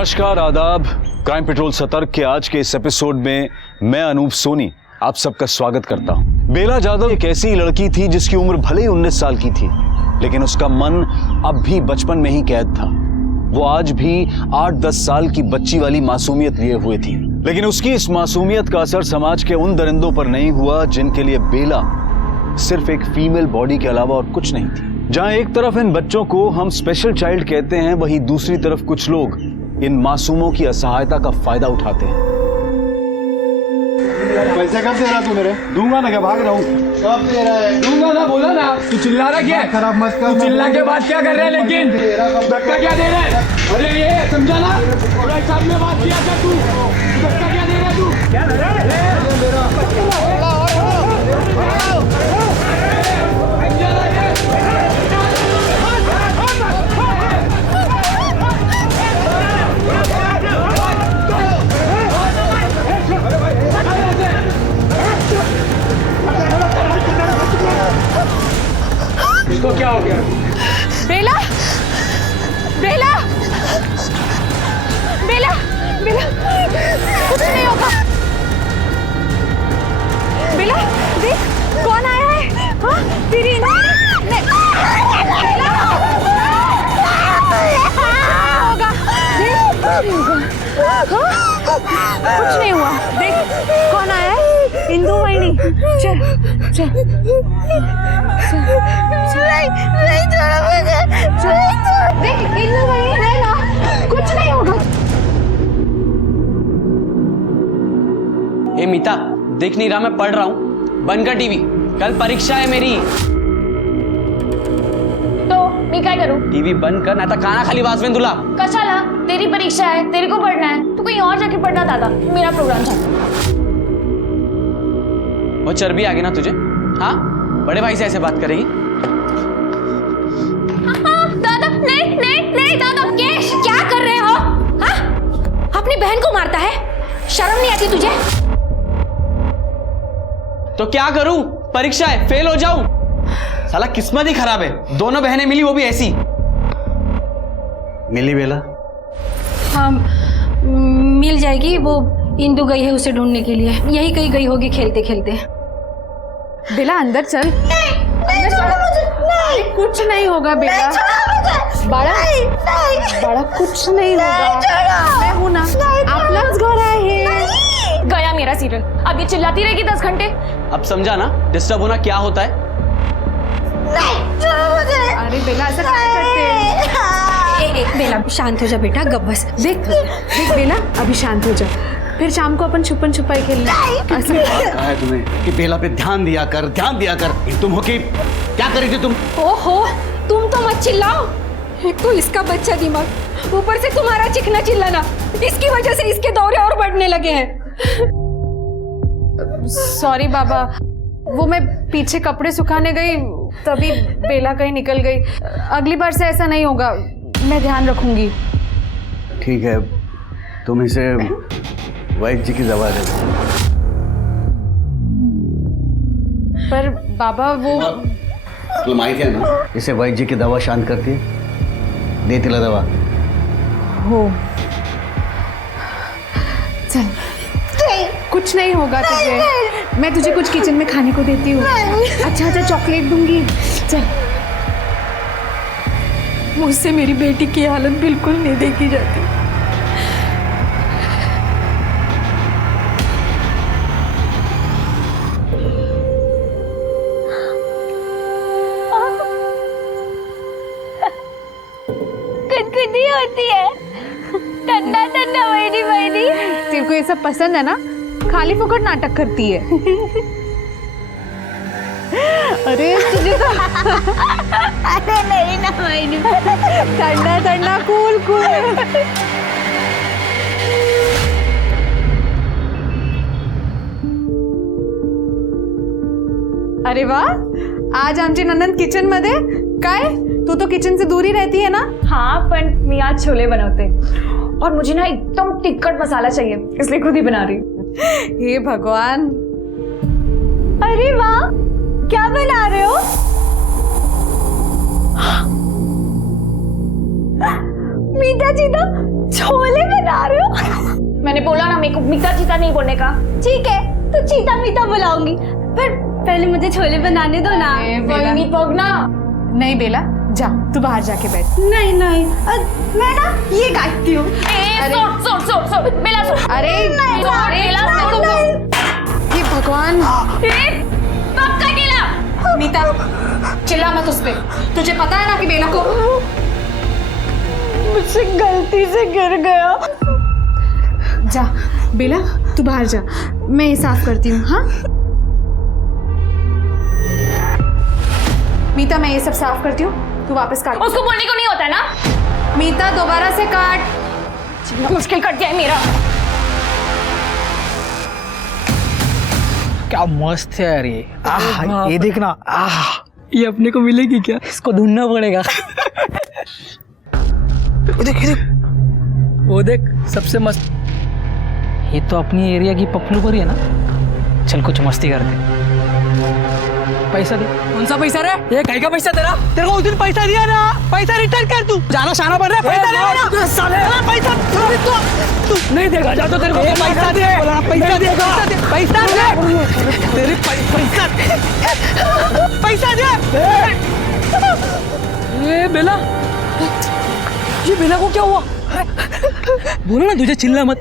नमस्कार, आदाब। Crime petrol सतर्क के आज के इस एपिसोड में मैं अनूप सोनी आप सबका स्वागत करता हूं। बेला जाधव एक ऐसी लड़की थी जिसकी उम्र भले ही 19 साल की थी, लेकिन उसका मन अब भी बचपन में ही कैद था। वो आज भी 8-10 साल की बच्ची वाली मासूमियत लिए हुए थी, लेकिन उसकी इस मासूमियत का असर समाज के उन दरिंदों पर नहीं हुआ जिनके लिए बेला सिर्फ एक फीमेल बॉडी के अलावा और कुछ नहीं थी। जहां एक तरफ इन बच्चों को हम स्पेशल चाइल्ड कहते हैं, वहीं दूसरी तरफ कुछ लोग इन मासूमों की असहायता का फायदा उठाते हैं। पैसे कब दे रहा तू मेरे? दूंगा ना, क्या भाग रहा हूँ? कब दे रहा है? दूंगा ना, बोला ना। तू चिल्ला रहा क्या? खराब मत कर। तू चिल्ला के बाद क्या कर रहा है? लेकिन धक्का क्या दे रहा है? अरे ये समझा ना, और सामने बात किया था तू, धक्का क्या दे रहा है तू? क्या दे रहा है? इसको क्या हो गया? बेला, बेला, बेला, बेला, कुछ नहीं होगा। बेला, देख कौन आया है? हाँ, तेरी नहीं, बेला, होगा, देख कुछ नहीं हुआ। देख कौन आया है? इंदु वाहिनी। चल चल नहीं छोड़ा मुझे। देख इंदु वाहिनी है ना, कुछ नहीं होगा। ए मीता, देख नहीं रहा मैं पढ़ रहा हूँ, बंद कर टीवी, कल परीक्षा है मेरी। तो मैं क्या करूँ? टीवी बंद कर, नाता काना खाली वाजवेन तुला। कशाला? तेरी परीक्षा है, तेरे को पढ़ना है, तू कहीं और जाके पढ़ना दादा, मेरा प्रोग्राम चल। वो चर्बी आ गई ना तुझे? हाँ, बड़े भाई से ऐसे बात करेगी? दादा नहीं नहीं नहीं दादा, क्या कर रहे हो? हाँ, अपनी बहन को मारता है, शर्म नहीं आती तुझे? तो क्या करूं? परीक्षा है, फेल हो जाऊं? साला किस्मत ही खराब है, दोनों बहनें मिली, वो भी ऐसी। मिली बेला? हाँ, मिल जाएगी। वो इंदु गई है उसे ढूंढने के लिए, यही कहीं गई होगी खेलते खेलते। बेला अंदर चल। अंदर चल। कुछ नहीं होगा बेला। बड़ा बड़ा कुछ नहीं होगा। मैं हूं ना, आप लोग घर आए हैं। गया मेरा सीरियल, अब ये चिल्लाती रहेगी 10 घंटे। अब समझा ना डिस्टर्ब होना क्या होता है? अरे बेला ऐसा क्या करते हैं? बेला शांत हो जा बेटा, गप बस। देख देख बेला, अभी शांत हो जा, फिर शाम को अपन छुपन छुपाई खेलना। ऐसा कहा है तुम्हें कि बेला पे ध्यान दिया कर, ध्यान दिया कर। तुम हो कि क्या करी थी तुम? ओहो, तुम तो मत चिल्लाओ। एक तो इसका बच्चा दिमाग, ऊपर से तुम्हारा चिकना चिल्लाना, इसकी वजह से इसके दौरे और बढ़ने लगे हैं। सॉरी बाबा, वो मैं पीछे कपड़े सुखाने गई, तभी बेला कहीं निकल गई। अगली बार से ऐसा नहीं होगा, मैं ध्यान रखूंगी। ठीक है, तुम इसे वैद्य जी की दवा दे। पर बाबा वो तुम आई थे ना, इसे वैद्य जी की दवा शांत करती है, दे तिला दवा। हो, चल, कुछ नहीं होगा तुझे। मैं तुझे कुछ किचन में खाने को देती हूँ। अच्छा चॉकलेट दूंगी। चल। मुझसे मेरी बेटी की हालत बिल्कुल नहीं देखी जाती। कुछ होती है, ठंडा ठंडा वही वही। तेरे को ये सब पसंद है ना? खाली फुकट नाटक करती है। अरे तुझे तो अरे नहीं ना वही, ठंडा ठंडा कूल कूल। अरे वाह, आज आमची ननंद किचन मध्ये काय? तू तो किचन से दूर ही रहती है ना? हाँ, पर मैं आज छोले बनाते और मुझे ना एकदम तिक्कट मसाला चाहिए, इसलिए खुद ही बना रही हूँ। हे भगवान। अरे वाह, क्या बना रहे हो? मीठा चीता छोले बना रहे हो? मैंने बोला ना मेरे को मीठा चीता नहीं बोलने का। ठीक है तो चीता मीठा बुलाऊंगी, पर पहले मुझे छोले बनाने दो ना। बेला। कोई नहीं पोगना। नहीं बेला, जा तू बाहर जाके बैठ। नहीं नहीं मैं ना ये गाती हूँ। सुन बेला सुन। अरे बेला सुन। ये भगवान। पक्का केला। मीता चिल्ला मत उस पे, तुझे पता है ना कि बेला को। मुझसे गलती से गिर गया। जा बेला तू बाहर जा, मैं ये साफ करती हूँ। हाँ मीता मैं ये सब साफ करती हूँ, तू वापस काट। उसको बोलने को नहीं होता है ना। मीता दोबारा से काट। मुश्किल कट गया मेरा। क्या मस्त है यार ये। ये देखना, ये अपने को मिलेगी क्या? इसको ढूंढना पड़ेगा। वो देख सबसे मस्त। ये तो अपनी एरिया की पप्पू पर ही है ना। चल कुछ मस्ती करते। पैसा दे। कौन सा पैसा रे? ये काय का पैसा तेरा? तेरे को उस दिन पैसा दिया ना, पैसा रिटर्न कर तू। जाना शाना बन रहा है, पैसा दे ना। साले पैसा तू नहीं देगा। जा तो तेरे को पैसा दे। पैसा दे, पैसा दे। तेरे पैसा दे। ये बेला, ये बेला को क्या हुआ? बोलो ना, तुझे चिल्ला मत।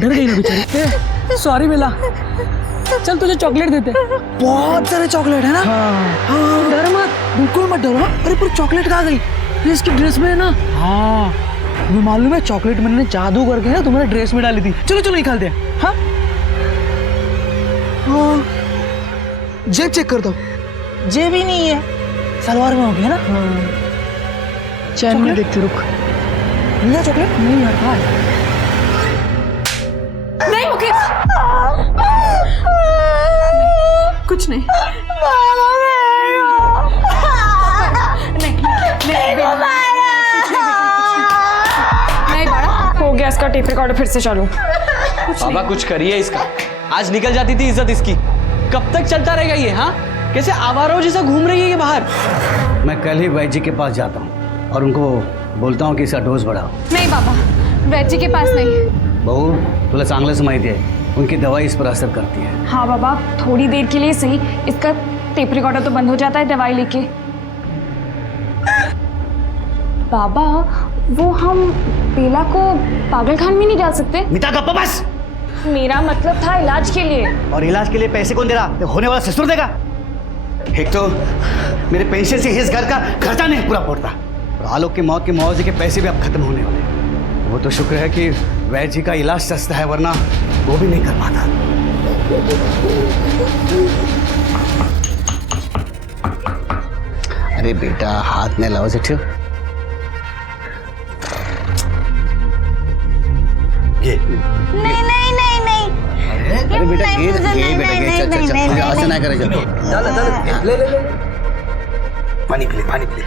डर गई ना बेचारी। सॉरी बेला। चल तुझे चॉकलेट देते। बहुत सारे चॉकलेट है ना। हाँ। डर मत, बिल्कुल मत डरो। अरे पर चॉकलेट कहाँ गई? ये इसकी ड्रेस में है ना। हाँ तुम्हें मालूम है, चॉकलेट मैंने जादू करके ना तुम्हारे ड्रेस में डाली थी। चलो चलो निकालते हैं। हाँ जेब चेक कर दो। जेब ही नहीं है, सलवार में हो गया ना। चैन में देखती रुक। मिला चॉकलेट? नहीं यार, कहाँ है? नहीं मुकेश, कुछ नहीं। नहीं बड़ा हो गया इसका टेप रिकॉर्डर फिर से चालू। बाबा कुछ करिए इसका। आज निकल जाती थी इज्जत इसकी, कब तक चलता रहेगा ये? हाँ कैसे आवारों जैसा घूम रही है ये बाहर। मैं कल ही वैद्य जी के पास जाता हूँ और उनको बोलता हूँ कि इसका डोज बढ़ाओ। नहीं बाबा, वैद्य जी के पास नहीं। बहू तुला चांगलंच माहिती आहे, उनकी दवाई इस पर असर करती है। हाँ बाबा थोड़ी देर के लिए सही, इसका टेप रिकॉर्डर तो बंद हो जाता है दवाई लेके। बाबा वो हम बेला को पागलखान में नहीं डाल सकते? मिता गप्पा बस। मेरा मतलब था इलाज के लिए। और इलाज के लिए पैसे कौन दे रहा? ये होने वाला ससुर देगा। एक तो मेरे पेंशन से इस घर का खर्चा नहीं पूरा पड़ता, और आलोक की मौत के मुआवजे के पैसे भी अब खत्म होने वाले। वो तो शुक्र है कि वैद्य जी का इलाज सस्ता है, वरना वो भी नहीं कर पाता। अरे बेटा हाथ में लाओ सेठियो। नहीं नहीं नहीं नहीं अरे बेटा ये बेटा ये चल चल ऐसे ना करे। चल ले ले ले पानी पी ले, पानी पी ले।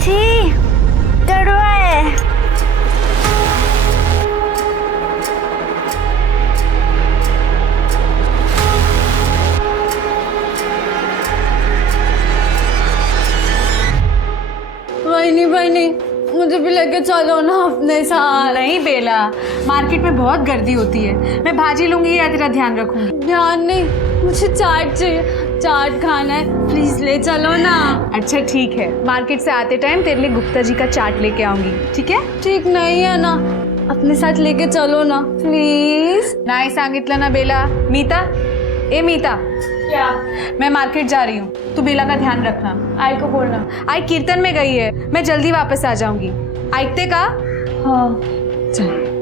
छी कड़वा है। नहीं मुझे भी लेके चलो ना अपने साथ। नहीं बेला, मार्केट में बहुत गर्दी होती है। मैं भाजी लूंगी या तेरा ध्यान रखूंगी। ध्यान नहीं, मुझे चाट चाहिए, चाट खाना है, प्लीज ले चलो ना। अच्छा ठीक है, मार्केट से आते टाइम तेरे लिए गुप्ता जी का चाट लेके आऊंगी, ठीक है? ठीक नहीं है ना, अपने साथ लेके चलो ना प्लीज। नाही सांगितलं ना बेला। मीता, ए मीता, क्या? मैं मार्केट जा रही हूँ, तू बेला का ध्यान रखना। आई को बोलना। आई कीर्तन में गई है, मैं जल्दी वापस आ जाऊंगी। ऐकते का? हाँ चल।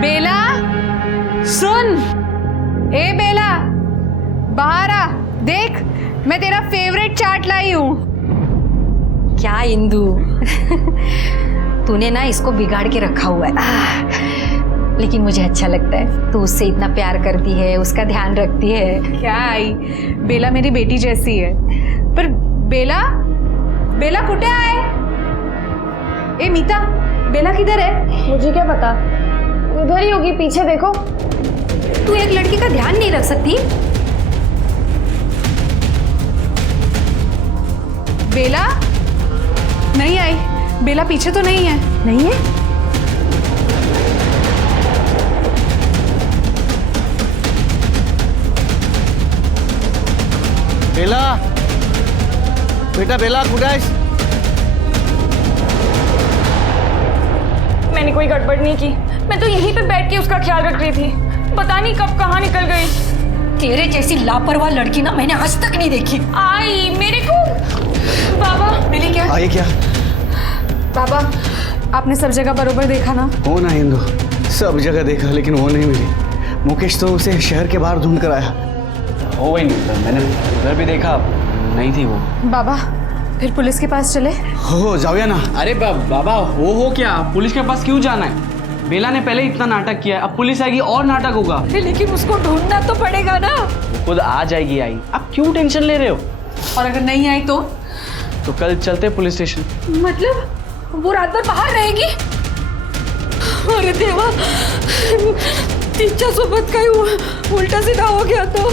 बेला सुन, ए बेला बाहर आ, देख मैं तेरा फेवरेट चाट लाई हूं। क्या इंदु तूने ना इसको बिगाड़ के रखा हुआ है, लेकिन मुझे अच्छा लगता है। तू उससे इतना प्यार करती है, उसका ध्यान रखती है। क्या आई, बेला मेरी बेटी जैसी है। पर बेला बेला कुठे आहे? ए मीता, बेला किधर है? मुझे क्या पता, उधर ही होगी, पीछे देखो। तू एक लड़की का ध्यान नहीं रख सकती? बेला नहीं आई। बेला पीछे तो नहीं है? नहीं है? बेला, बेटा बेला कुठे आहेस? मैंने कोई गड़बड़ नहीं की, मैं तो यहीं पे बैठ के उसका ख्याल रख रही थी। पता नहीं कब कहाँ निकल गई। तेरे जैसी लापरवाह लड़की ना मैंने आज तक नहीं देखी। आई मेरे को। बाबा मिली क्या? आई क्या? बाबा, आपने सब जगह बरोबर देखा ना? हो ना इंदु, सब जगह देखा लेकिन वो नहीं मिली। मुकेश तो उसे शहर के बाहर ढूंढ कर आया। हो गई नहीं सर, मैंने उधर भी देखा, नहीं थी वो। बाबा फिर पुलिस के पास चले? हो जाऊया ना। अरे बाबा हो क्या, पुलिस के पास क्यों जाना है? बेला ने पहले इतना नाटक किया है, अब पुलिस आएगी और नाटक होगा। लेकिन उसको ढूंढना तो पड़ेगा ना। खुद आ जाएगी आई, आप क्यों टेंशन ले रहे हो? और अगर नहीं आई तो? तो कल चलते पुलिस स्टेशन। मतलब वो रात भर बाहर रहेगी? अरे देवा, तिच्या सोबत काही उल्टा सीधा हो गया तो?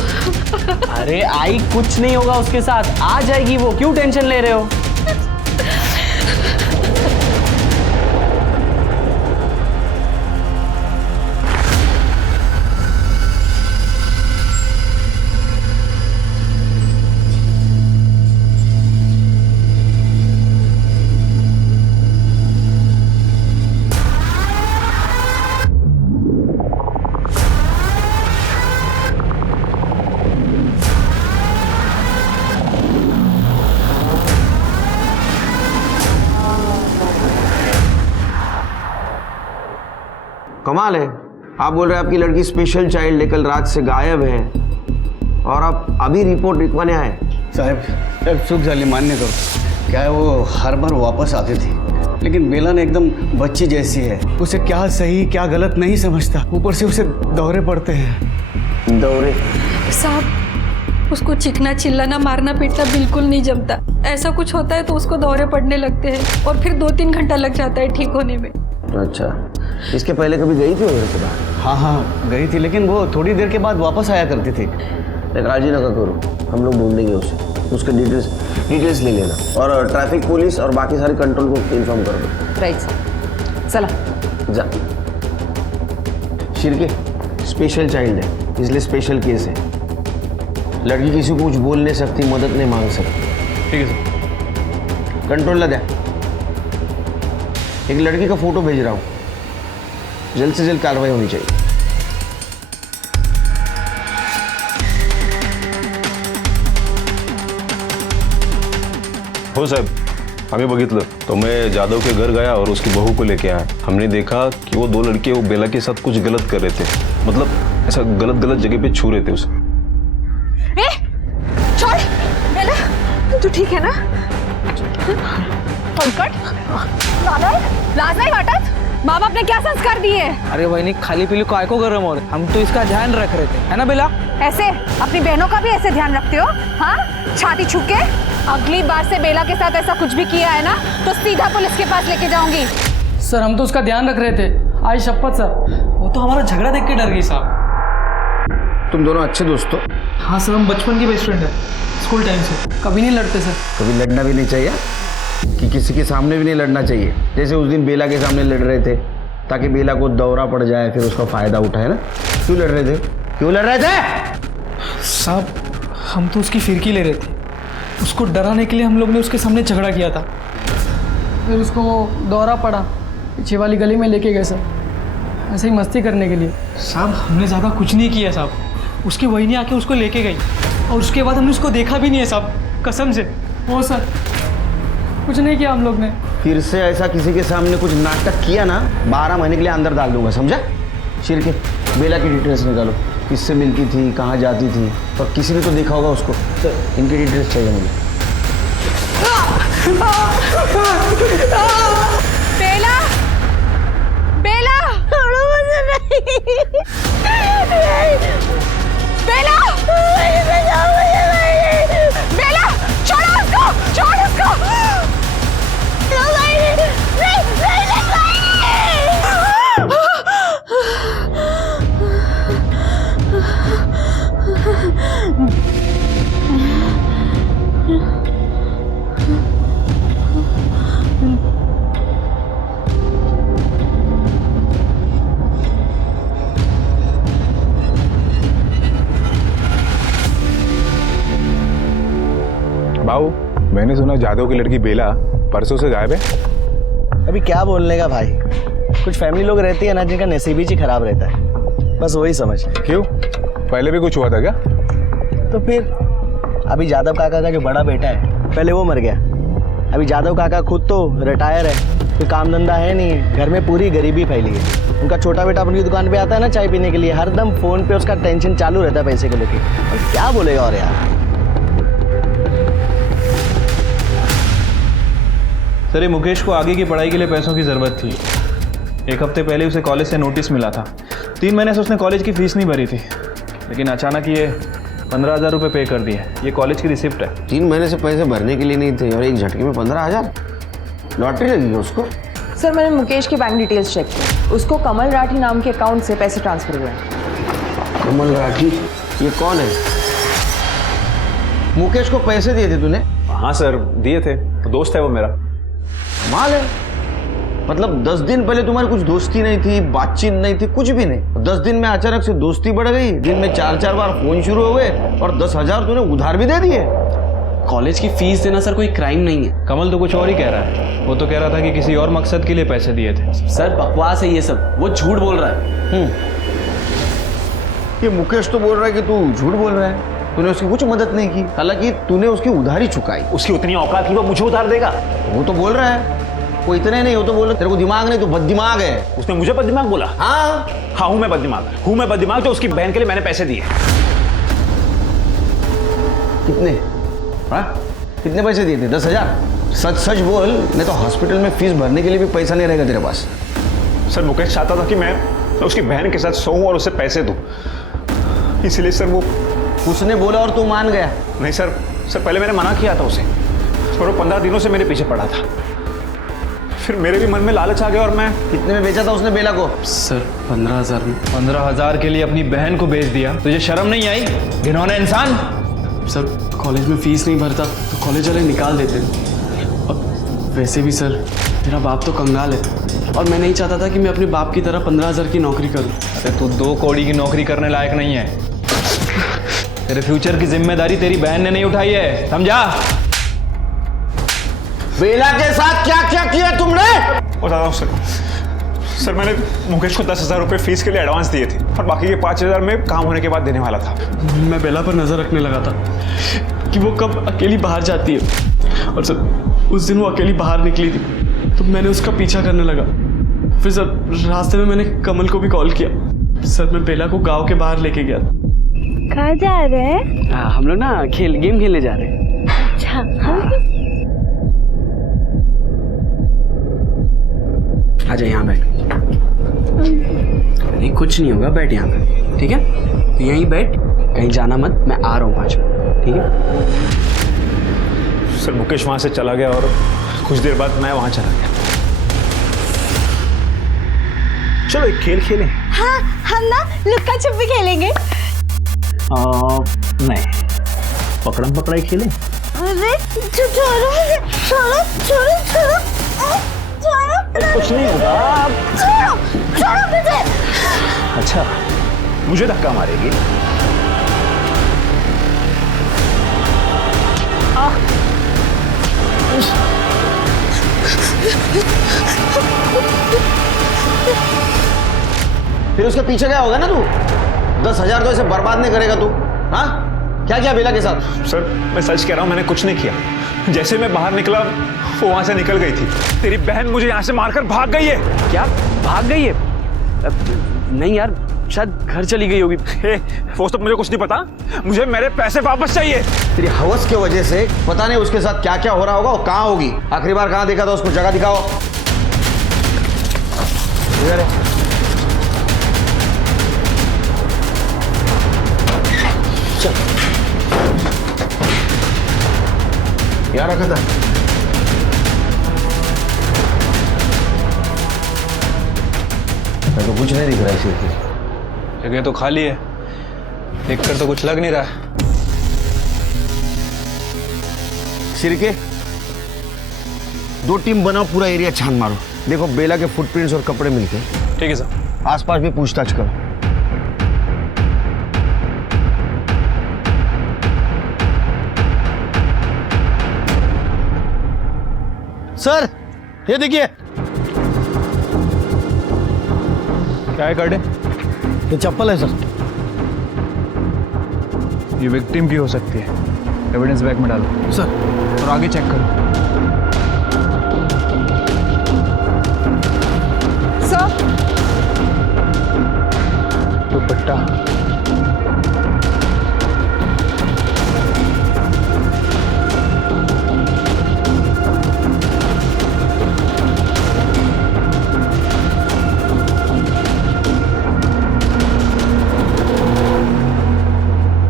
अरे आई कुछ नहीं होगा उसके साथ, आ जाएगी वो, क्यों टेंशन ले रहे हो? कमाल है, आप बोल रहे हैं आपकी लड़की स्पेशल चाइल्ड लेकर रात से गायब है और आप अभी रिपोर्ट लिखवाने आए? साहब चूक झाली, मान्य करो। क्या है, वो हर बार वापस आती थी, लेकिन बेला ने एकदम बच्ची जैसी है। उसे क्या सही क्या गलत नहीं समझता, ऊपर से उसे दौरे पड़ते हैं। दौरे? साहब, उसको चिकना चिल्लाना मारना पीटना बिल्कुल नहीं जमता। ऐसा कुछ होता है तो उसको दौरे पड़ने लगते हैं और फिर 2-3 घंटा लग जाता है ठीक होने में। अच्छा, इसके पहले कभी गई थी वो घर के बाहर? हाँ गई थी, लेकिन वो थोड़ी देर के बाद वापस आया करती थी। राजी ना करो, हम लोग ढूंढेंगे उसे, उसके डिटेल्स ले लेना और ट्रैफिक पुलिस और बाकी सारे कंट्रोल को इन्फॉर्म कर दो। राइट, चला जा। शिरके स्पेशल चाइल्ड है, इसलिए स्पेशल केस है। लड़की किसी को कुछ बोल नहीं सकती, मदद नहीं मांग सकती। ठीक है सर। कंट्रोल ला दे। एक लड़की का फोटो भेज रहा हूँ, जल्द से जल्द कार्रवाई होनी चाहिए। हो साहब, आम्ही बघितलं तो मैं जादव के घर गया और उसकी बहू को लेके आया। हमने देखा कि वो 2 लड़के वो बेला के साथ कुछ गलत कर रहे थे, मतलब ऐसा गलत जगह पे छू रहे थे उसे। ए, छोड़ बेला, तू ठीक है ना? लाज नहीं वाटत? माँ बाप ने क्या संस्कार दिए? अरे वही खाली पीली काय को गरम हो रहे, हम तो इसका ध्यान रख रहे थे, है ना बेला? ऐसे अपनी बहनों का भी ऐसे ध्यान रखते हो? हाँ, छाती छू के? अगली बार से बेला के साथ ऐसा कुछ भी किया है ना तो सीधा पुलिस के पास लेके जाऊंगी। सर हम तो उसका ध्यान रख रहे थे, आई शपथ सर, वो तो हमारा झगड़ा देख के डर गई साहब। तुम दोनों अच्छे दोस्त हो? हाँ सर, हम बचपन के बेस्ट फ्रेंड है, स्कूल टाइम से। कभी नहीं लड़ते सर। कभी लड़ना भी नहीं चाहिए कि किसी के सामने भी नहीं लड़ना चाहिए। जैसे उस दिन बेला के सामने लड़ रहे थे ताकि बेला को दौरा पड़ जाए, फिर उसका फायदा उठाए ना। क्यों लड़ रहे थे? क्यों लड़ रहे थे? साहब हम तो उसकी फिरकी ले रहे थे, उसको डराने के लिए हम लोग ने उसके सामने झगड़ा किया था। फिर उसको दौरा पड़ा, पीछे वाली गली में लेके गए सर, ऐसे ही मस्ती करने के लिए। साहब हमने ज़्यादा कुछ नहीं किया साहब, उसकी वही नहीं आके उसको लेके गई और उसके बाद हमने उसको देखा भी नहीं है साहब, कसम से। ओ सर कुछ नहीं किया हम लोग ने। फिर से ऐसा किसी के सामने कुछ नाटक किया ना, 12 महीने के लिए अंदर डाल दूंगा, समझा? शिरके बेला की डिटेल्स निकालो, किससे मिलती थी, कहाँ जाती थी, और किसी ने तो देखा होगा उसको। तो इनकी डिटेल्स चाहिए मुझे। बेला बेला छोड़ो मुझे नहीं बेला बेला छोड़ो उसको छोड़ उसको बाबू, मैंने सुना जादव की लड़की बेला परसों से गायब है। अभी क्या बोलने का भाई, कुछ फैमिली लोग रहती है ना जिनका नसीब ही खराब रहता है, बस वही समझ। क्यों, पहले भी कुछ हुआ था क्या? तो फिर अभी जादव काका का जो बड़ा बेटा है पहले वो मर गया। अभी जादव काका खुद तो रिटायर है, कोई काम धंधा है नहीं, घर में पूरी गरीबी फैली है। उनका छोटा बेटा अपनी दुकान पे आता है ना चाय पीने के लिए, हरदम फोन पे उसका टेंशन चालू रहता है पैसे को लेके। और क्या बोलेगा और यार। सर, ये मुकेश को आगे की पढ़ाई के लिए पैसों की ज़रूरत थी। एक हफ्ते पहले उसे कॉलेज से नोटिस मिला था। 3 महीने से उसने कॉलेज की फीस नहीं भरी थी, लेकिन अचानक ये 15,000 रुपये पे कर दिए। ये कॉलेज की रिसिप्ट है। 3 महीने से पैसे भरने के लिए नहीं थे और एक झटके में 15,000। लॉटरी लगी है उसको। सर, मैंने मुकेश की बैंक डिटेल्स चेक की, उसको कमल राठी नाम के अकाउंट से पैसे ट्रांसफर हुए हैं। कमल राठी, ये कौन है? मुकेश को पैसे दिए थे तूने? हाँ सर, दिए थे, दोस्त है वो मेरा। माल है, मतलब 10 दिन पहले तुम्हारी कुछ दोस्ती नहीं थी, बातचीत नहीं थी, कुछ भी नहीं। 10 दिन में अचानक से दोस्ती बढ़ गई, दिन में 4-4 बार फोन शुरू हो गए और 10,000 तूने उधार भी दे दिए। कॉलेज की फीस देना सर कोई क्राइम नहीं है। कमल तो कुछ और ही कह रहा है। वो तो कह रहा था कि किसी और मकसद के लिए पैसे दिए थे। सर बकवास है ये सब, वो झूठ बोल रहा है। ये मुकेश तो बोल रहा है कि तू झूठ बोल रहा है, तूने उसकी कुछ मदद नहीं की, हालांकि तूने उसकी उधारी चुकाई। उसकी उतनी औकात थी वो मुझे उधार देगा? वो तो बोल रहा है, वो इतने नहीं, वो तो बोल रहा तेरे को दिमाग नहीं, तू बददिमाग है। उसने मुझे बददिमाग बोला? हाँ हाँ, हूँ मैं बददिमाग, जो उसकी बहन के लिए मैंने पैसे दिए। कितने? हाँ, कितने पैसे दिए थे? 10,000? सच सच बोल, नहीं तो हॉस्पिटल में फीस भरने के लिए भी पैसा नहीं रहेगा तेरे पास। सर, मुकेश चाहता था कि मैं उसकी बहन के साथ सोऊं और उसे पैसे दूं, इसलिए सर वो। उसने बोला और तू मान गया? नहीं सर, पहले मैंने मना किया था उसे, और वो 15 दिनों से मेरे पीछे पड़ा था। फिर मेरे भी मन में लालच आ गया और मैं। कितने में बेचा था उसने बेला को? सर 15,000 में। 15,000 के लिए अपनी बहन को बेच दिया? तुझे शर्म नहीं आई, घिनौने इंसान? सर, कॉलेज में फीस नहीं भरता तो कॉलेज वाले निकाल देते। और वैसे भी सर, मेरा बाप तो कंगाल है और मैं नहीं चाहता था कि मैं अपने बाप की तरह 15,000 की नौकरी करूं। अरे तू 2 कौड़ी की नौकरी करने लायक नहीं है। तेरे फ्यूचर की जिम्मेदारी तेरी बहन ने नहीं उठाई है, समझा? बेला के साथ क्या क्या किया तुमने? बता रहा हूँ सर, मैंने मुकेश को 10,000 रुपये फीस के लिए एडवांस दिए थे और बाकी के 5,000 में काम होने के बाद देने वाला था। मैं बेला पर नजर रखने लगा था कि वो कब अकेली बाहर जाती है, और सर उस दिन वो अकेली बाहर निकली थी तो मैंने उसका पीछा करने लगा। फिर सर रास्ते में मैंने कमल को भी कॉल किया। सर, मैं बेला को गांव के बाहर लेके गया था। कहाँ जा रहे हैं? हम लोग ना गेम खेलने जा रहे हैं। अच्छा, आजा यहाँ बैठ। नहीं, कुछ नहीं होगा, बैठ यहाँ पे, ठीक है? तो यहीं बैठ, कहीं जाना मत, मैं आ रहा हूँ 5 मिनट, ठीक है? सर, मुकेश वहाँ से चला गया और कुछ देर बाद मैं वहाँ चला गया। चलो एक खेल खेलें। हाँ, हम ना लुक्का छुपी खेलेंगे। नहीं, पकड़म पकड़ाई खेलें। अरे छोड़ो मुझे, छोड़ो छोड़ो छोड़ो छोड़ो। कुछ नहीं होगा, छोड़ो मुझे। अच्छा, मुझे धक्का मारेगी? फिर उसके पीछे गया होगा ना तू? 10,000 तो ऐसे बर्बाद नहीं करेगा तू। हाँ, क्या किया बेला के साथ? सर, मैं सच कह रहा हूँ, मैंने कुछ नहीं किया। जैसे मैं बाहर निकला वो वहां से निकल गई थी। तेरी बहन मुझे यहाँ से मारकर भाग गई है। क्या भाग गई है? नहीं यार, शायद घर चली गई होगी। वो सब मुझे कुछ नहीं पता, मुझे मेरे पैसे वापस चाहिए। तेरी हवस की वजह से पता नहीं उसके साथ क्या क्या हो रहा होगा और कहाँ होगी। आखिरी बार कहाँ देखा था उसको, जगह दिखाओ। इधर है। चल यहाँ रखा था। मैं तो कुछ नहीं दिख रहा है सिर्फ। जगह तो खाली है, देखकर तो कुछ लग नहीं रहा है। सिरके, 2 टीम बनाओ, पूरा एरिया छान मारो। देखो बेला के फुटप्रिंट्स और कपड़े मिलते हैं। ठीक है सर। आसपास भी पूछताछ करो। सर ये देखिए। क्या है कार्ड? ये चप्पल है सर। ये विक्टिम की हो सकती है, एविडेंस बैग में डालो सर। और आगे चेक करो। सर दुपट्टा,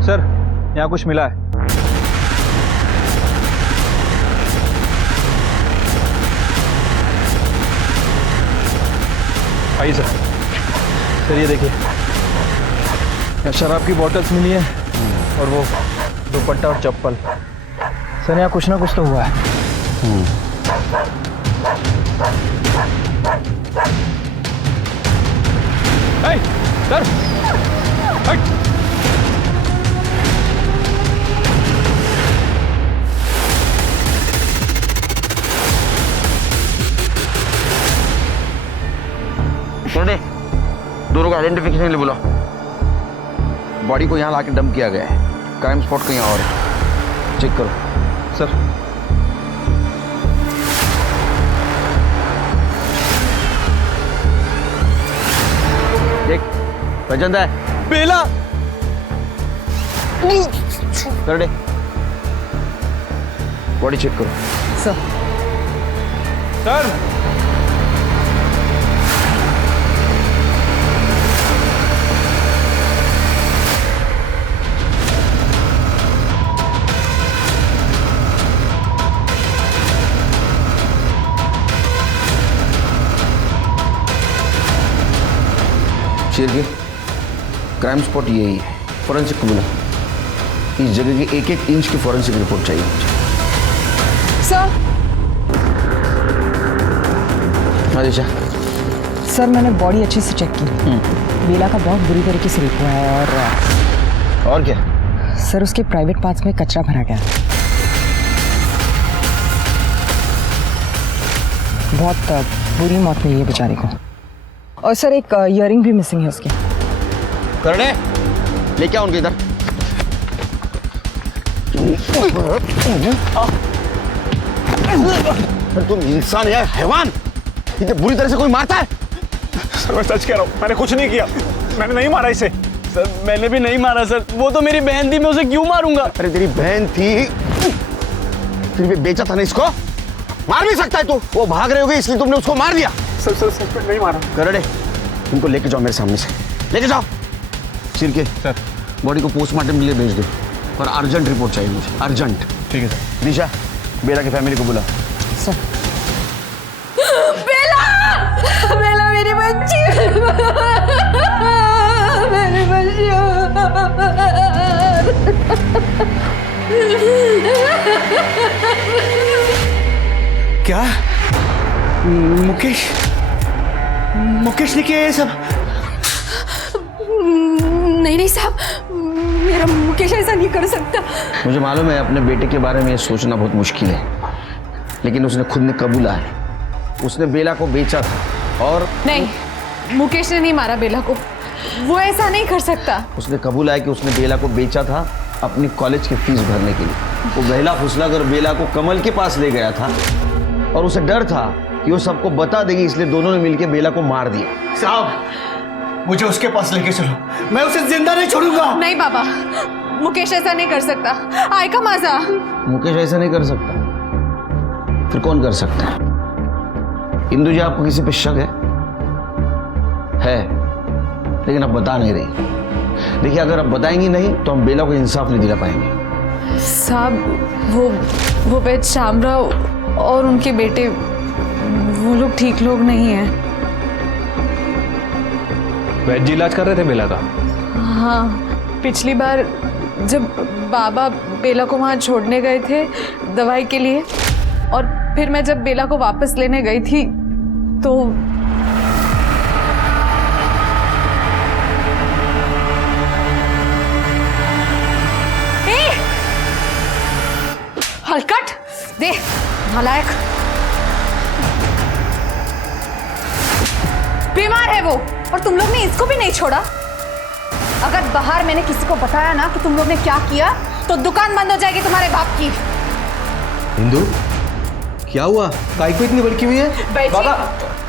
सर यहाँ कुछ मिला है। आइए सर। सर ये देखिए, यहाँ शराब की बॉटल्स मिली है और वो दुपट्टा और चप्पल। सर यहाँ कुछ ना कुछ तो हुआ है। सर सुन, दोनों का आइडेंटिफिकेशन के लिए बुलाओ। बॉडी को यहाँ लाके डंप किया गया है। क्राइम स्पॉट कहीं और है, चेक करो। सर देख, पहचान है बेला। कर दे, बॉडी चेक करो। सर शेर के क्राइम स्पॉट यही है। फॉरेंसिक को बुला। इस जगह की 1-1 इंच की फॉरेंसिक रिपोर्ट चाहिए मुझे। सर हाँ दिशा। सर मैंने बॉडी अच्छे से चेक की। बेला का बहुत बुरी तरीके से रेप हुआ है और क्या? सर उसके प्राइवेट पार्ट्स में कचरा भरा गया। बहुत बुरी मौत मिली है बेचारे को। और सर एक इयरिंग भी मिसिंग है उसकी। करने लेके आओ उनके इधर। तुम इंसान है हैवान? इतने बुरी तरह से कोई मारता है? सर मैं सच कह रहा हूँ, मैंने कुछ नहीं किया, मैंने नहीं मारा इसे। सर मैंने भी नहीं मारा सर, वो तो मेरी बहन थी, मैं उसे क्यों मारूंगा? अरे तेरी बहन थी, फिर भी बेचा था ना इसको। मार भी सकता है तू। वो भाग रहे हो गए इसलिए तुमने उसको मार दिया। सर सच में नहीं मारा। करड़े उनको लेके जाओ मेरे सामने से, लेके जाओ। सिर के सर बॉडी को पोस्टमार्टम के लिए भेज दो और अर्जेंट रिपोर्ट चाहिए मुझे, अर्जेंट। ठीक है सर। दिशा बेला की फैमिली को बुला। सर बेला, बेला मेरी बच्ची, मेरी बच्ची। क्या मुकेश ने किया ये सब? नहीं साहब, मेरा मुकेश ऐसा नहीं कर सकता। मुझे मालूम है अपने बेटे के बारे में ये सोचना बहुत मुश्किल है, लेकिन उसने खुद ने कबूला है। उसने बेला को बेचा था और नहीं, मुकेश ने नहीं मारा बेला को, वो ऐसा नहीं कर सकता। उसने कबूला है कि उसने बेला को बेचा था अपनी कॉलेज की फीस भरने के लिए। वो बहला फुसला कर बेला को कमल के पास ले गया था और उसे डर था कि वो सबको बता देगी, इसलिए दोनों ने मिलकर बेला को मार दिया। साहब मुझे उसके पास लेके चलो, मैं उसे जिंदा नहीं छोड़ूंगा। नहीं बाबा, मुकेश ऐसा नहीं कर सकता। आय का मजा। मुकेश ऐसा नहीं कर सकता, फिर कौन कर सकता है? इंदु जी, आपको किसी पे शक है? लेकिन अब बता नहीं रही। देखिए, अगर अब बताएंगी नहीं तो हम बेला को इंसाफ नहीं दिला पाएंगे। साहब, वो वैद शामराव और उनके बेटे, वो लोग ठीक लोग नहीं हैं। वैद जी इलाज कर रहे थे बेला का? हाँ, पिछली बार जब बाबा बेला को वहाँ छोड़ने गए थे दवाई के लिए, और फिर मैं जब बेला को वापस लेने गई थी तो हलकट दे नालायक। बीमार है वो, और तुम लोग ने इसको भी नहीं छोड़ा। अगर बाहर मैंने किसी को बताया ना कि तुम लोग ने क्या किया तो दुकान बंद हो जाएगी तुम्हारे बाप की। इंदु, क्या हुआ? काय को इतनी भड़की हुई है? बाबा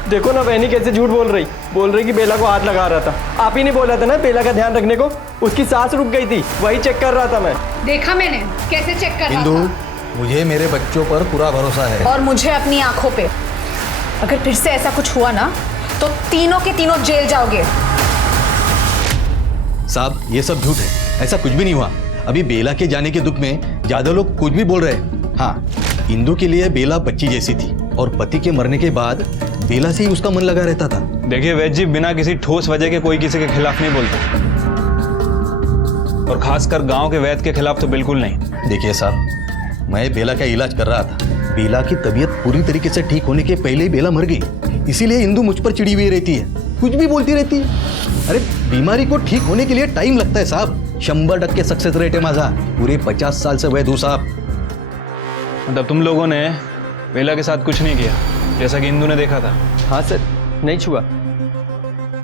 देखो ना, बहनी कैसे झूठ बोल रही कि बेला को हाथ लगा रहा था। आप ही नहीं बोला था ना बेला का ध्यान रखने को? उसकी सांस रुक गई थी, वही चेक कर रहा था मैं। देखा मैंने कैसे चेक कर रहा इंदु, था। मुझे मेरे बच्चों पर पूरा भरोसा है। और मुझे अपनी आंखों पे। अगर फिर से ऐसा कुछ हुआ ना तो तीनों के तीनों जेल जाओगे। साहब, ये सब झूठ है, ऐसा कुछ भी नहीं हुआ। अभी बेला के जाने के दुख में ज्यादा लोग कुछ भी बोल रहे हैं। हाँ, इंदु के लिए बेला बच्ची जैसी थी, और पति के मरने के बाद बेला से ही उसका मन लगा रहता था। देखिए वैद जी, बिना किसी ठोस वजह के कोई किसी के खिलाफ नहीं बोलता, और खासकर गांव के वैद के खिलाफ तो बिल्कुल नहीं। देखिए साहब, मैं बेला का इलाज कर रहा था। बेला की तबीयत पूरी तरीके से ठीक होने के पहले ही बेला मर गई, इसीलिए इंदु मुझ पर चिड़ी हुई रहती है, कुछ भी बोलती रहती है। अरे, बीमारी को ठीक होने के लिए टाइम लगता है साहब। 100% सक्सेस रेट है माझा। पूरे 50 साल से वैद हूं साहब। मतलब तुम लोगों ने बेला के साथ कुछ नहीं किया, जैसा कि इंदु ने देखा था? हाँ सर, नहीं छुआ।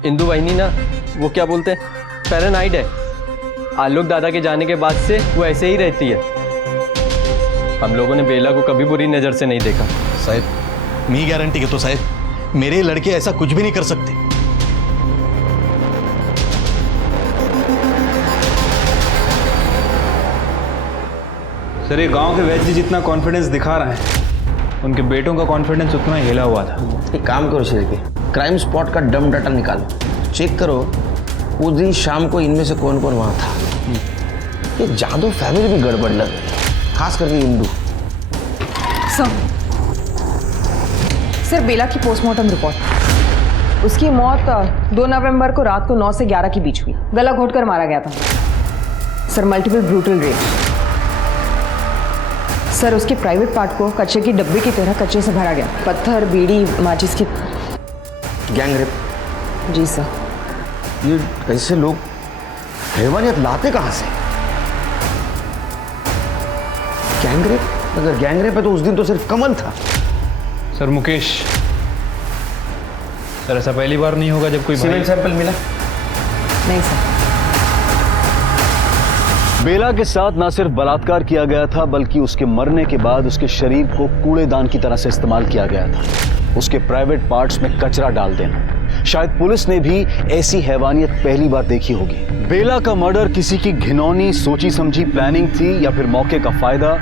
इंदु वहीनी ना, वो क्या बोलते हैं, पैरानाइड है। आलोक दादा के जाने के बाद से वो ऐसे ही रहती है। हम लोगों ने बेला को कभी बुरी नज़र से नहीं देखा। साहब, मैं गारंटी के तो साहब, मेरे लड़के ऐसा कुछ भी नहीं कर सकते। सर, ये गांव के वैद जी जितना कॉन्फिडेंस दिखा रहे हैं, उनके बेटों का कॉन्फिडेंस उतना हिला हुआ था। एक काम करो श्रीकी, क्राइम स्पॉट का डम डाटा निकालो, चेक करो उस दिन शाम को इनमें से कौन कौन वहाँ था। ये जादव फैमिली भी गड़बड़ लग रही है, खास करके इंदु। सर, बेला की पोस्टमार्टम रिपोर्ट। उसकी मौत 2 नवंबर को रात को 9 से 11 के बीच हुई। गला घोटकर मारा गया था sir, multiple brutal rape. Sir, उसके प्राइवेट पार्ट को कच्चे की डब्बे की तरह कच्चे से भरा गया, पत्थर, बीड़ी, माचिस की। Gang rape? जी सर। ये ऐसे लोग हैवानियत लाते कहाँ से? Gang rape? अगर गैंग रेप है तो उस दिन तो सिर्फ कमल था। सर मुकेश, सर ऐसा पहली बार नहीं होगा जब कोई सीमेंट सैंपल मिला? नहीं सर। बेला के साथ ना सिर्फ बलात्कार किया गया था, बल्कि उसके मरने के बाद उसके शरीर को कूड़ेदान की तरह से इस्तेमाल किया गया था। उसके प्राइवेट पार्ट्स में कचरा डाल देना। शायद पुलिस ने भी ऐसी हैवानियत पहली बार देखी होगी। बेला का मर्डर किसी की घिनौनी सोची समझी प्लानिंग थी या फिर मौके का फायदा,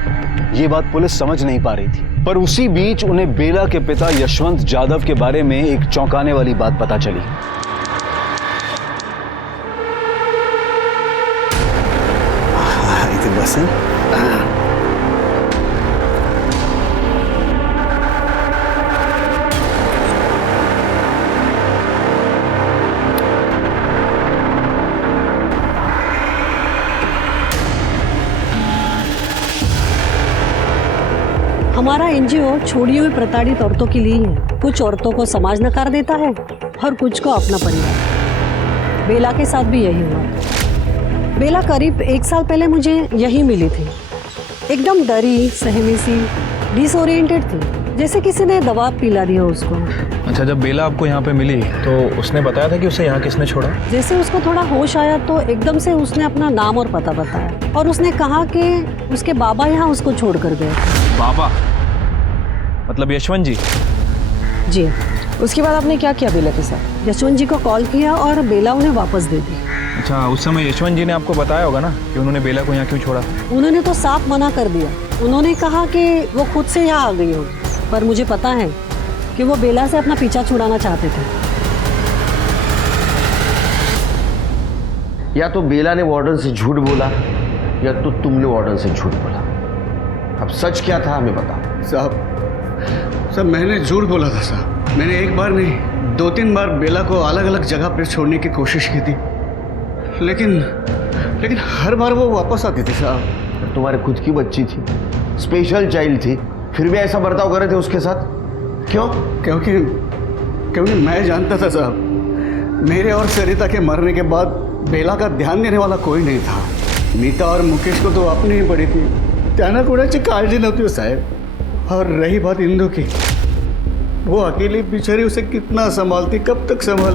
ये बात पुलिस समझ नहीं पा रही थी। पर उसी बीच उन्हें बेला के पिता यशवंत जाधव के बारे में एक चौंकाने वाली बात पता चली। बस हमारा एनजीओ छोड़ियों में प्रताड़ित औरतों के लिए ही है। कुछ औरतों को समाज नकार देता है और कुछ को अपना परिवार। बेला के साथ भी यही हुआ। बेला करीब 1 साल पहले मुझे यही मिली थी। एकदम डरी, सहमी सी, डिसओरिएंटेड थी, जैसे किसी ने दवा पिला दिया उसको। अच्छा, जब बेला आपको यहाँ पे मिली तो उसने बताया था कि उसे यहाँ किसने छोड़ा? जैसे उसको थोड़ा होश आया तो एकदम से उसने अपना नाम और पता बताया, और उसने कहा कि उसके बाबा यहाँ उसको छोड़ कर गए। बाबा? मतलब यशवंत जी? जी। उसके बाद आपने क्या किया बेला के साथ? यशवंत जी को कॉल किया और बेला उन्हें वापस दे दी। अच्छा, उस समय यशवंत जी ने आपको बताया होगा ना कि उन्होंने बेला को यहाँ क्यों छोड़ा? उन्होंने तो साफ मना कर दिया। उन्होंने कहा कि वो खुद से यहाँ आ गई होगी, पर मुझे पता है कि वो बेला से अपना पीछा छुड़ाना चाहते थे। या तो बेला ने वार्डन से झूठ बोला या तो तुमने वार्डन से झूठ बोला। अब सच क्या था हमें बताओ। साहब मैंने झूठ बोला था साहब। मैंने एक बार नहीं 2-3 बार बेला को अलग अलग जगह पर छोड़ने की कोशिश की थी, लेकिन हर बार वो वापस आती थी साहब। तुम्हारे खुद की बच्ची थी, स्पेशल चाइल्ड थी, फिर भी ऐसा बर्ताव कर रहे थे उसके साथ? क्यों? क्योंकि मैं जानता था साहब, मेरे और सरिता के मरने के बाद बेला का ध्यान देने वाला कोई नहीं था। नीता और मुकेश को तो अपनी ही पड़ी थी, त्याना कोणाची काळजी नव्हती साहब। और रही बात इंदू की, वो अकेली बेचारी उसे कितना संभालती, कब तक संभाल।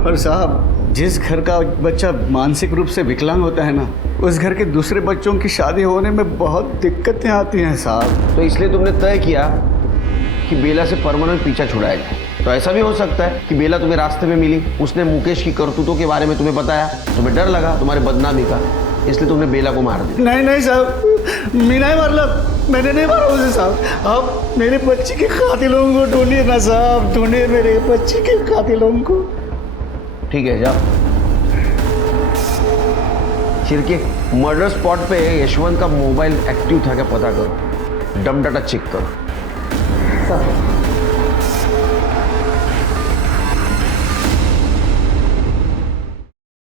और साहब जिस घर का बच्चा मानसिक रूप से विकलांग होता है ना, उस घर के दूसरे बच्चों की शादी होने में बहुत दिक्कतें आती हैं साहब। तो इसलिए तुमने तय किया कि बेला से परमानेंट पीछा छुड़ाया जाए। तो ऐसा भी हो सकता है कि बेला तुम्हें रास्ते में मिली, उसने मुकेश की करतूतों के बारे में तुम्हें बताया, तुम्हें डर लगा तुम्हारी बदनामी का, इसलिए तुमने बेला को मार दिया। नहीं साहब, मैं नहीं मारला, मैंने नहीं मारा उसे साहब। आप मेरे बच्ची के कातिलों को ढूंढिए ना साहब, ढूंढिए मेरे बच्ची के कातिलों को। ठीक है, जाओ चिरके मर्डर स्पॉट पे यशवंत का मोबाइल एक्टिव था क्या पता करो, डम डाटा चेक करो।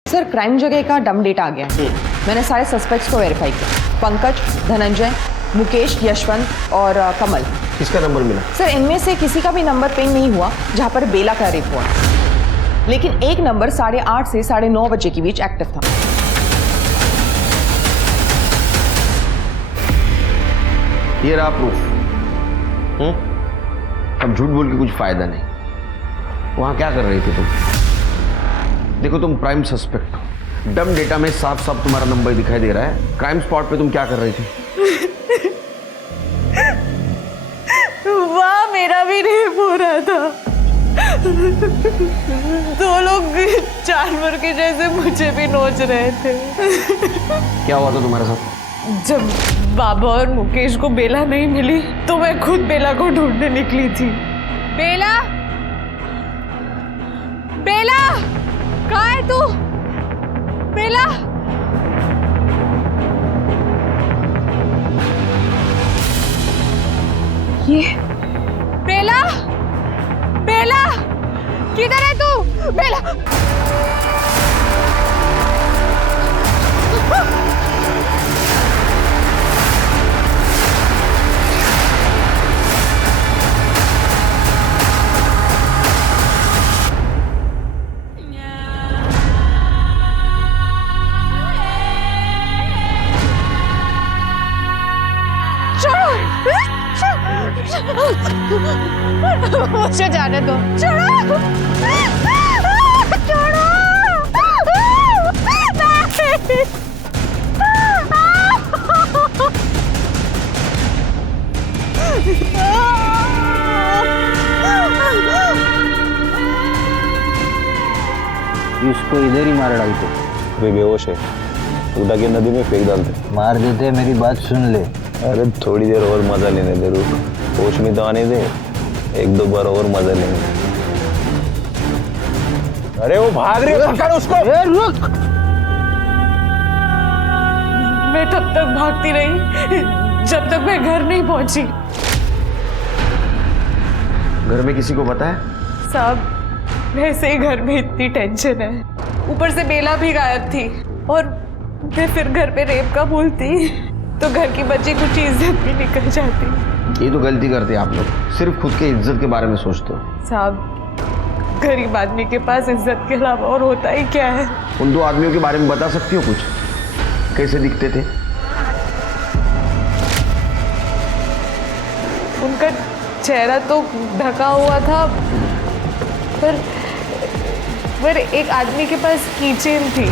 सर क्राइम जगह का डम डेटा आ गया है। मैंने सारे सस्पेक्ट्स को वेरीफाई किया, पंकज, धनंजय, मुकेश, यशवंत और कमल। किसका नंबर मिला? सर इनमें से किसी का भी नंबर पिंग नहीं हुआ जहां पर बेला का रेप हुआ, लेकिन एक नंबर 8:30 से 9:30 बजे के बीच एक्टिव था। ये रहा प्रूफ। अब झूठ बोल के कुछ फायदा नहीं। वहां क्या कर रही थी तुम? देखो तुम प्राइम सस्पेक्ट हो, डम डेटा में साफ साफ तुम्हारा नंबर दिखाई दे रहा है। क्राइम स्पॉट पे तुम क्या कर रही थी? वाह, मेरा भी रेप हो रहा था। 2 लोग जानवर के जैसे मुझे भी नोच रहे थे। क्या हुआ था तुम्हारे साथ? जब बाबा और मुकेश को बेला नहीं मिली तो मैं खुद बेला को ढूंढने निकली थी। बेला, बेला, कहाँ है तू? बेला, ये बेला, बेला, किधर है तू? बेला, मुझे जाने दो। छोड़ो, छोड़ो। इसको इधर ही मार डालते। अभी बेहोश है, उड़ा के नदी में फेंक डालते। मार देते, मेरी बात सुन ले। अरे थोड़ी देर और मजा लेने दे, रुक, होश में तो आने दे, 1-2 बार और मजा लेंगे। अरे वो भाग रही है, पकड़ उसको। रुक। मैं तब तक भागती रही जब तक मैं घर नहीं पहुंची। घर में किसी को पता है? साहब वैसे ही घर में इतनी टेंशन है, ऊपर से बेला भी गायब थी, और मैं फिर घर पे रेप का बोलती तो घर की बच्ची कुछ इज्जत भी निकल जाती। ये तो गलती करते आप लोग, सिर्फ खुद के इज्जत के बारे में सोचते हो। साहब गरीब आदमी के पास इज्जत के अलावा और होता ही क्या है? उन 2 आदमियों के बारे में बता सकती हो कुछ? कैसे दिखते थे? उनका चेहरा तो ढका हुआ था, पर एक आदमी के पास कीचेन थी।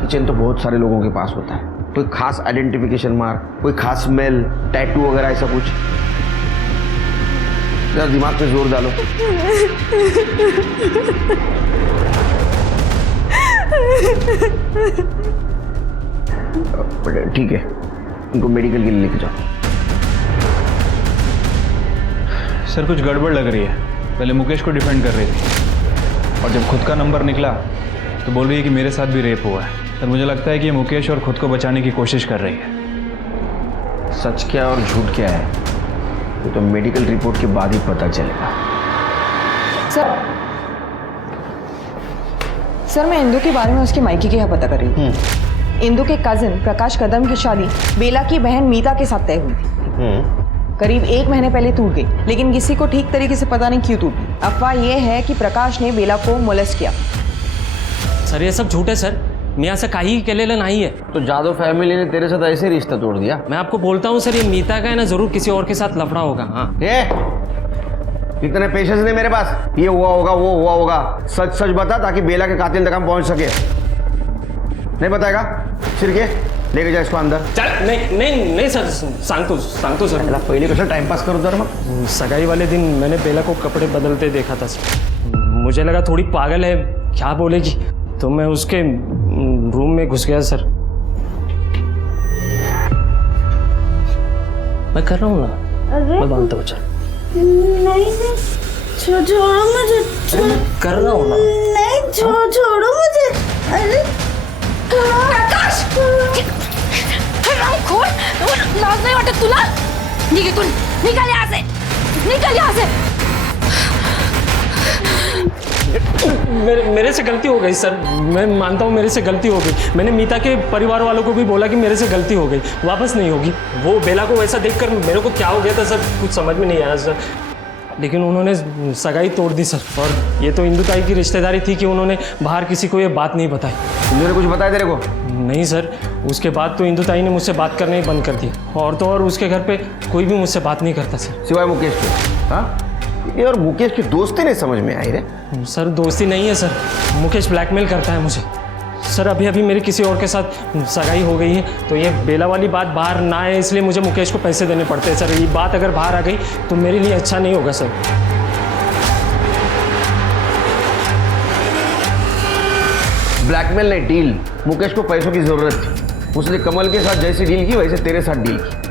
कीचेन तो बहुत सारे लोगों के पास होता है। कोई खास आइडेंटिफिकेशन मार्क, कोई खास स्मेल, टैटू वगैरह ऐसा कुछ? जरा दिमाग पे जोर डालो। ठीक है, उनको मेडिकल के लिए लेके जाओ। सर कुछ गड़बड़ लग रही है। पहले मुकेश को डिफेंड कर रही थी और जब खुद का नंबर निकला तो बोल रही है कि मेरे साथ भी रेप हुआ है। सर मुझे लगता है कि ये मुकेश और खुद को बचाने की कोशिश कर रही है। सच क्या और झूठ क्या है ये तो मेडिकल रिपोर्ट के बाद ही पता चलेगा। सर मैं इंदू के बारे में उसके मायके के यहाँ पता कर रही थी। इंदू के कजिन प्रकाश कदम की शादी बेला की बहन मीता के साथ तय हुई थी। करीब 1 महीने पहले टूट गई, लेकिन किसी को ठीक तरीके से पता नहीं क्यों टूटी। अफवाह यह है कि प्रकाश ने बेला को मोलेस्ट किया। सर ये सब झूठ है सर, मी असं काही केलेलं नाही है। तो जादव फैमिली ने तेरे साथ ऐसे रिश्ता तोड़ दिया? मैं आपको बोलता हूँ सर, ये मीता का है ना, जरूर किसी और के साथ लफड़ा होगा। हाँ इतने पेशेंस नहीं मेरे पास। ये हुआ होगा, वो हुआ होगा, सच सच बता ताकि बेला के कातिल तक हम पहुंच सके। नहीं बताएगा? सिरके लेके जा इसको अंदर। चल नहीं सर, सांगतो सर। पहले कसं टाइमपास करू तर मग? सगाई वाले दिन मैंने बेला को कपड़े बदलते देखा था सर। मुझे लगा थोड़ी पागल है, क्या बोलेगी, तो मैं उसके रूम में घुस गया सर। मैं कर रहा हूँ ना, मैं बांधता हूँ। चल नहीं छोड़ो मुझे। कर रहा हूँ ना। नहीं छोड़ो मुझे। अरे प्रकाश खोल, लाज नहीं वाटत तुला? निघ निकल यहाँ से, निकल यहाँ से। मेरे से गलती हो गई सर, मैं मानता हूँ मेरे से गलती हो गई। मैंने मीता के परिवार वालों को भी बोला कि मेरे से गलती हो गई, वापस नहीं होगी। वो बेला को वैसा देखकर मेरे को क्या हो गया था सर, कुछ समझ में नहीं आया सर। लेकिन उन्होंने सगाई तोड़ दी सर। और ये तो इंदू ताई की रिश्तेदारी थी कि उन्होंने बाहर किसी को ये बात नहीं बताई। इंदू ने कुछ बताया तेरे को? नहीं सर, उसके बाद तो इंदू ताई ने मुझसे बात करना ही बंद कर दिया। और तो और उसके घर पे कोई भी मुझसे बात नहीं करता सर, सिवाय मुकेश के। हाँ, ये और मुकेश की दोस्ती नहीं समझ में आई रे। सर दोस्ती नहीं है सर, मुकेश ब्लैकमेल करता है मुझे सर। अभी मेरी किसी और के साथ सगाई हो गई है, तो ये बेला वाली बात बाहर ना आए इसलिए मुझे मुकेश को पैसे देने पड़ते हैं सर। ये बात अगर बाहर आ गई तो मेरे लिए अच्छा नहीं होगा सर। ब्लैकमेल नहीं, डील। मुकेश को पैसों की जरूरत थी, उसने कमल के साथ जैसी डील की वैसे तेरे साथ डील की।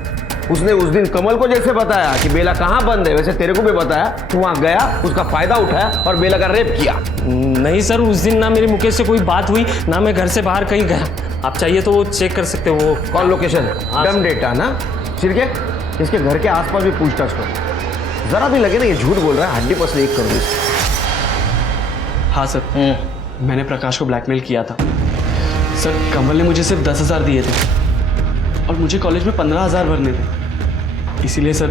उसने उस दिन कमल को जैसे बताया कि बेला कहाँ बंद है, वैसे तेरे को भी बताया। तू वहाँ गया, उसका फायदा उठाया और बेला का रेप किया। नहीं सर, उस दिन ना मेरी मुकेश से कोई बात हुई, ना मैं घर से बाहर कहीं गया। आप चाहिए तो वो चेक कर सकते हो, वो कॉल लोकेशन है, डम डेटा ना। सिरके इसके घर के आसपास भी पूछताछ करो, जरा भी लगे ना ये झूठ बोल रहा है, 100% कर दो। हाँ सर, मैंने प्रकाश को ब्लैकमेल किया था सर। कमल ने मुझे सिर्फ 10,000 दिए थे और मुझे कॉलेज में 15,000 भरने थे, इसीलिए सर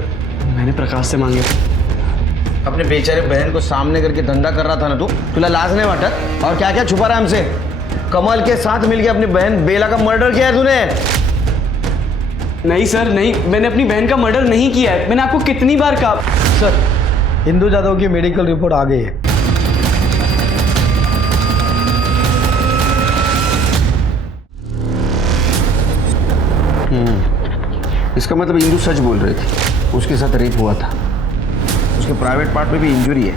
मैंने प्रकाश से मांगे थे। अपने बेचारे बहन को सामने करके धंधा कर रहा था ना तू, तुला लाज नहीं वाटत? और क्या क्या छुपा रहा है हमसे? कमल के साथ मिलके अपनी बहन बेला का मर्डर किया है तूने? नहीं सर नहीं, मैंने अपनी बहन का मर्डर नहीं किया है। मैंने आपको कितनी बार कहा। सर, इंदू जादव की मेडिकल रिपोर्ट आ गई है। इसका मतलब इंदू सच बोल रही थी, उसके साथ रेप हुआ था। उसके प्राइवेट पार्ट में भी इंजरी है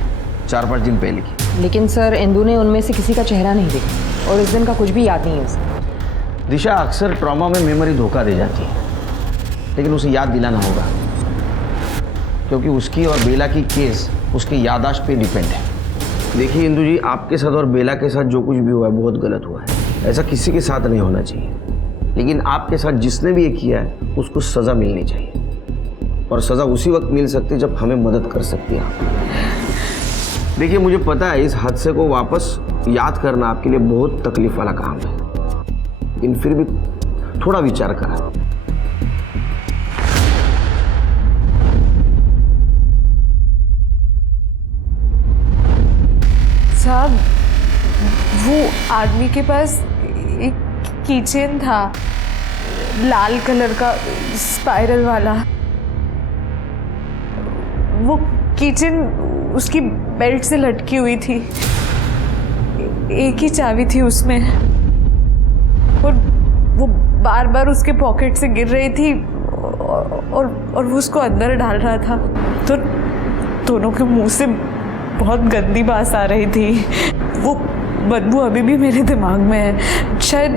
4-5 दिन पहले की। लेकिन सर इंदू ने उनमें से किसी का चेहरा नहीं देखा और इस दिन का कुछ भी याद नहीं है उसे। दिशा, अक्सर ट्रॉमा में मेमोरी धोखा दे जाती है, लेकिन उसे याद दिलाना होगा, क्योंकि उसकी और बेला की केस उसकी याददाश्त पे डिपेंड है। देखिए इंदू जी, आपके साथ और बेला के साथ जो कुछ भी हुआ है बहुत गलत हुआ है। ऐसा किसी के साथ नहीं होना चाहिए, लेकिन आपके साथ जिसने भी ये किया है उसको सज़ा मिलनी चाहिए, और सज़ा उसी वक्त मिल सकती है जब हमें मदद कर सकती है आप। देखिए मुझे पता है इस हादसे को वापस याद करना आपके लिए बहुत तकलीफ वाला काम है, लेकिन फिर भी थोड़ा विचार करा। साहब, वो आदमी के पास एक कीचेन था, लाल कलर का स्पाइरल वाला। वो कीचेन उसकी बेल्ट से लटकी हुई थी, एक ही चाबी थी उसमें, और वो बार बार उसके पॉकेट से गिर रही थी और वो उसको अंदर डाल रहा था। दोनों के मुंह से बहुत गंदी बात आ रही थी। वो बदबू अभी भी मेरे दिमाग में है। शायद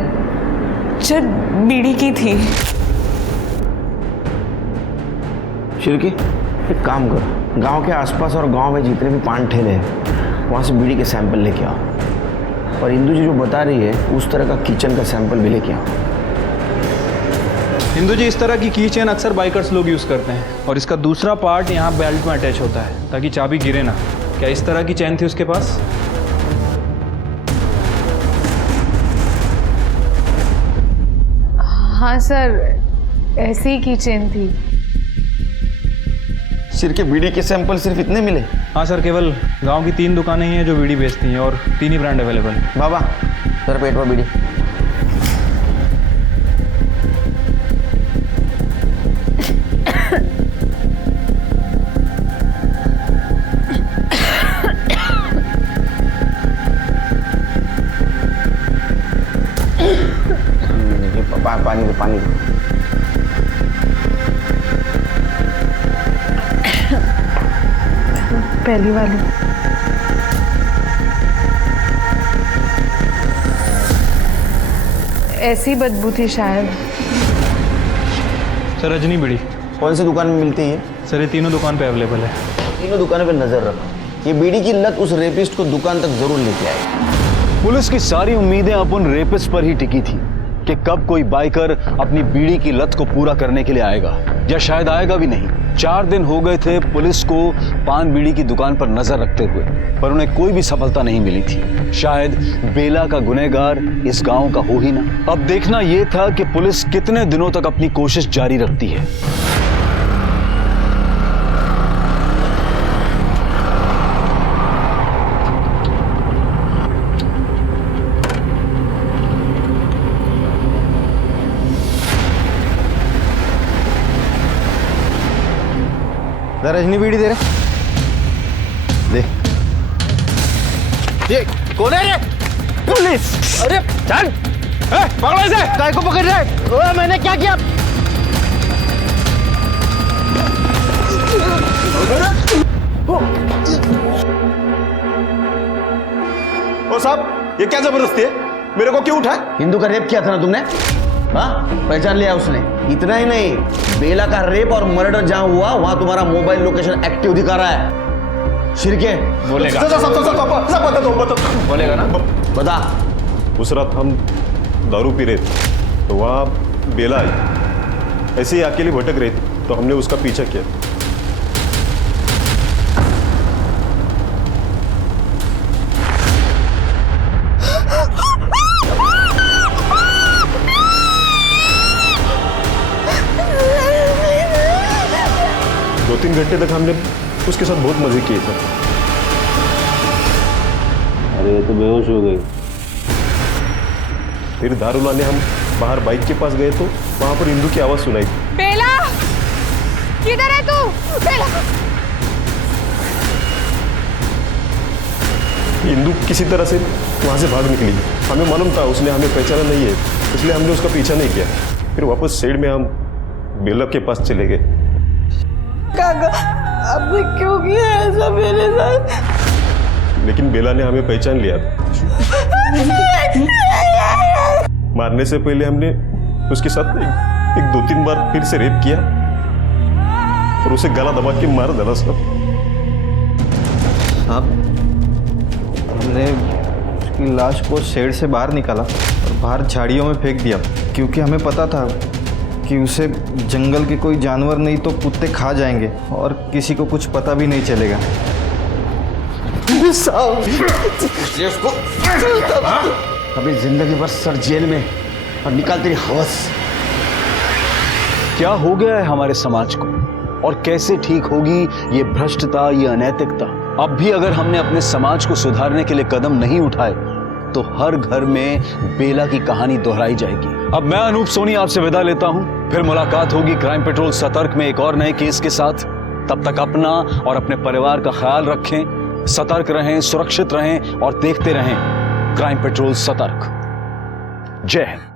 बीड़ी की थी। शिरकी, एक काम कर, गांव के आसपास और गांव में जितने भी पान ठेले हैं वहाँ से बीड़ी के सैंपल लेके आओ, और इंदू जी जो बता रही है उस तरह का किचन का सैंपल भी लेके आओ। इंदू जी, इस तरह की की चेन अक्सर बाइकर्स लोग यूज़ करते हैं और इसका दूसरा पार्ट यहाँ बेल्ट में अटैच होता है ताकि चाबी गिरे ना। क्या इस तरह की चेन थी उसके पास? हाँ सर, ऐसी की चेन थी। सिर के बीड़ी के सैंपल सिर्फ इतने मिले? हाँ सर, केवल गांव की 3 दुकानें ही हैं जो बीड़ी बेचती हैं और 3 ही ब्रांड अवेलेबल हैं। बाबा सर, पेट पर बीड़ी। पानी दो, पानी दो। पहली वाली। ऐसी बदबू थी शायद। सर, रजनी बीड़ी कौन सी दुकान में मिलती है? सर, ये तीनों दुकान पे अवेलेबल है। तीनों दुकानों पे नजर रखो, ये बीड़ी की लत उस रेपिस्ट को दुकान तक जरूर लेके आए। पुलिस की सारी उम्मीदें अब उन रेपिस्ट पर ही टिकी थी कि कब कोई बाइकर अपनी बीड़ी की लत को पूरा करने के लिए आएगा, या शायद आएगा भी नहीं। 4 दिन हो गए थे पुलिस को पान बीड़ी की दुकान पर नजर रखते हुए, पर उन्हें कोई भी सफलता नहीं मिली थी। शायद बेला का गुनहगार इस गांव का हो ही ना। अब देखना यह था कि पुलिस कितने दिनों तक अपनी कोशिश जारी रखती है। रजनी बीड़ी दे रहे, दे। ये कौन है रे? पुलिस! अरे चल, पकड़ो इसे! काय को पकड़ रहे? ओए, मैंने क्या किया? ओ साहब, ये क्या जबरदस्ती है? मेरे को क्यों उठाया? हिंदू का रेप किया था ना तुमने? हाँ, पहचान लिया उसने। इतना ही नहीं, बेला का रेप और मर्डर जहां हुआ वहां तुम्हारा मोबाइल लोकेशन एक्टिव दिखा रहा है। शिरके बोलेगा। बोलेगा ना? बता। उस रात हम दारू पी रहे थे तो वहाँ बेला आई, ऐसे ही अकेली भटक रही थी तो हमने उसका पीछा किया। दो 3 घंटे तक हमने उसके साथ बहुत मजे किए थे। अरे ये तो बेहोश हो गई। फिर दारू लाने हम बाहर बाइक के पास गए तो वहां पर इंदू की आवाज सुनाई। बेला, किधर है तू? बेला! इंदू किसी तरह से वहां से भाग निकली। हमें मालूम था उसने हमें पहचाना नहीं है, इसलिए हमने उसका पीछा नहीं किया। फिर वापस साइड में हम बेला के पास चले गए। काका, आपने क्यों किया ऐसा मेरे साथ? लेकिन बेला ने हमें पहचान लिया था। मारने से पहले हमने उसके साथ एक 2-3 बार फिर से रेप किया और उसे गला दबा के मार डाला सब। हमने उसकी लाश को शेड से बाहर निकाला और बाहर झाड़ियों में फेंक दिया, क्योंकि हमें पता था कि उसे जंगल के कोई जानवर नहीं तो कुत्ते खा जाएंगे और किसी को कुछ पता भी नहीं चलेगा। अभी जिंदगी भर सर जेल में और निकाल तेरी हवस। क्या हो गया है हमारे समाज को और कैसे ठीक होगी ये भ्रष्टता, ये अनैतिकता? अब भी अगर हमने अपने समाज को सुधारने के लिए कदम नहीं उठाए तो हर घर में बेला की कहानी दोहराई जाएगी। अब मैं अनूप सोनी आपसे विदा लेता हूं, फिर मुलाकात होगी क्राइम पेट्रोल सतर्क में एक और नए केस के साथ। तब तक अपना और अपने परिवार का ख्याल रखें, सतर्क रहें, सुरक्षित रहें और देखते रहें क्राइम पेट्रोल सतर्क। जय हिंद।